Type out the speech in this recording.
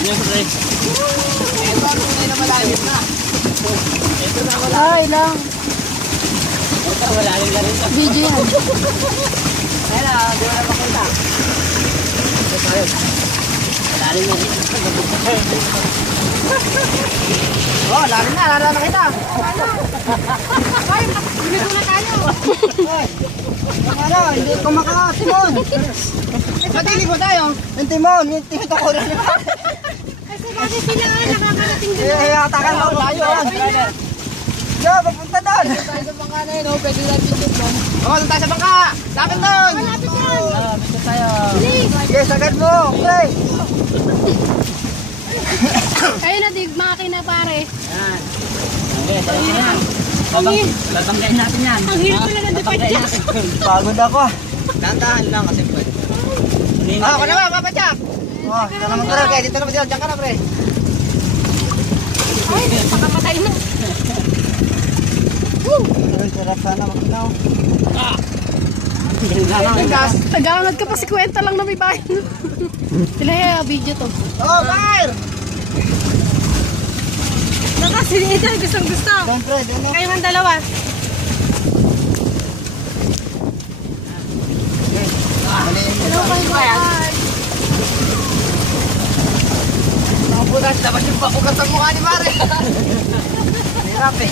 Siyempre. Ito ang tunay na malalim na. Ito na wala. Ay lang. Ito malalim na rin. Video yan. Ayun na, di mo na makita. Ito tayo. Malalim na rin. Oh, lalim na kita. Ay, dito na tayo. Ano, hindi ko makatimon. Matili mo tayo. Yung timon, yung tito ko na naman. Kasi bakit sila nakakarating din? Atakan mo tayo. Yo, papunta doon. Tayo sa bangka na yun, oh. Pwede lang YouTube doon. Oo, doon tayo sa bangka. Lapit doon. Malapit yan. Dito tayo. Bilis. Yes, agad mo. Okay. Ayun na, dig, makina pare. Yan. Okay, tayo na yan. Babanggain natin yan. Ang hirap pala ng Babanggain depan natin. Pagod ako. Dandahan lang kasi pwede. Ako naman, Papa Jack. Oh, dito naman ka rin. Dito naman, diyan ka na, pre. Ay, pakamatay na. Ay, sarap sana makinaw. Tagangat ka pa si kwenta lang na may bayan. Sila video to. Oh, fire! Kasi ito, gustong gusto. Doon, pre, doon na. Kayo ang dalawa. Hello, bye-bye. Mga putas, dapat yung pakukat ang mukha ni Mare. Hirap eh.